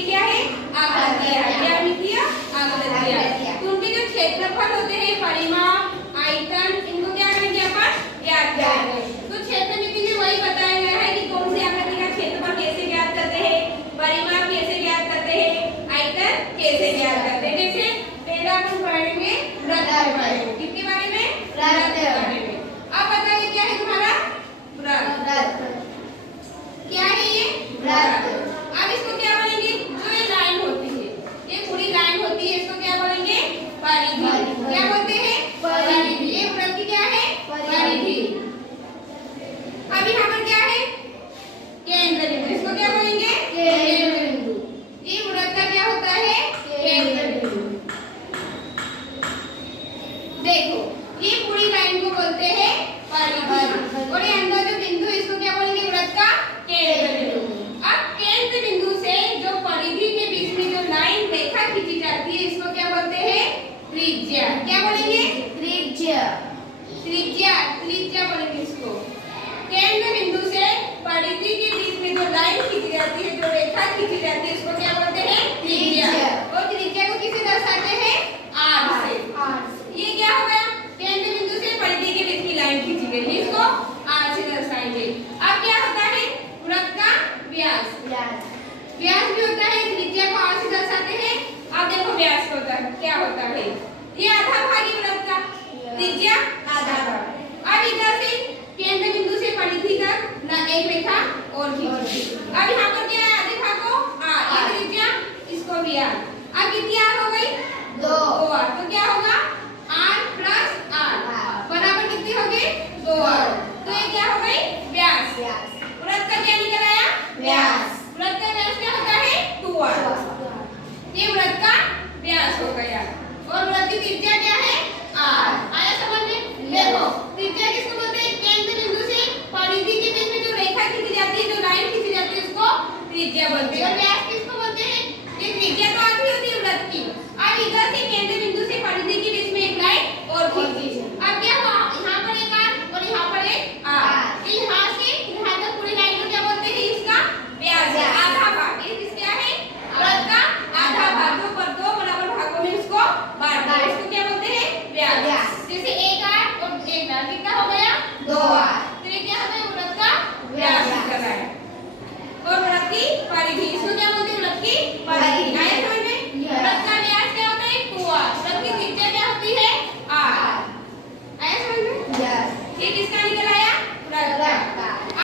ये क्या है? आकृतियां। ज्यामितीय आकृतियां। तो उनके जो क्षेत्रफल होते हैं, परिमाप, आयतन, इनको क्या करेंगे अपन? ज्ञात करेंगे। तो क्षेत्रमिति में वही बताया गया है कि कौन सी आकृति का क्षेत्रफल कैसे ज्ञात करते हैं, परिमाप कैसे ज्ञात करते हैं, आयतन कैसे ज्ञात करते हैं। जैसे पहला अपन पढ़ेंगे वृत्त के बारे में। किसके बारे में? वृत्त के बारे में। अब बताइए क्या है तुम्हारा? वृत्त। क्या है ये? वृत्त। अब इसको क्या बोलेंगे? जो ये लाइन होती है, ये पूरी लाइन होती है, इसको क्या बोलेंगे? परिधि। क्या बोलते हैं? परिधि। ये वृत्त की क्या है? परिधि। अब यहाँ पर क्या है? केंद्र बिंदु। इसको क्या बोलेंगे? केंद्र बिंदु। ये वृत्त का क्या होता है? केंद्र बिंदु। देखो, ये पूरी लाइन को बोलते हैं परिधि, और ये अंदर जो बिंदु है इसको क्या बोलेंगे? वृत्त का केंद्र बिंदु। अब केंद्र बिंदु से जो परिधि के बीच में जो लाइन रेखा खींची जाती है, इसको क्या बोलते हैं? त्रिज्या। क्या बोलेंगे? त्रिज्या। त्रिज्या, त्रिज्या बोलेंगे इसको। केंद्र बिंदु से परिधि के बीच में जो लाइन खींची जाती है, जो रेखा खींची जाती है, इसको क्या बोलते हैं? त्रिज्या। और त्रिज्या को किससे दर्शाते हैं? आर से। ये क्या हो गया? केंद्र बिंदु से परिधि के बीच की लाइन खींची गई, इसको आर से दर्शाएंगे। अब क्या होता है? वृत्त का व्यास। व्यास भी होता है, त्रिज्या को आर से दर्शाते हैं। अब देखो व्यास होता है, क्या होता है? ये आधा भाग है वृत्त का, त्रिज्या आधा भाग। अब इधर से केंद्र बिंदु से परिधि तक एक रेखा और खींची। अब यहाँ पर क्या है? आधे भाग को आर, ये त्रिज्या, इसको भी आर। अब कितनी आर हो गई? 2 आर। तो क्या होगा? आर प्लस आर बराबर कितनी होगी? 2 आर। तो ये क्या हो गई? व्यास। वृत्त का क्या निकल आया? व्यास। वृत्त का व्यास क्या होता है? 2 आर। ये वृत्त का व्यास हो गया। और वृत्त की त्रिज्या क्या है? आर। आया समझ में? देखो, त्रिज्या किसको बोलते हैं? केंद्र बिंदु से परिधि के बीच में जो रेखा खींची जाती है, जो लाइन खींची जाती है, उसको त्रिज्या बोलते हैं।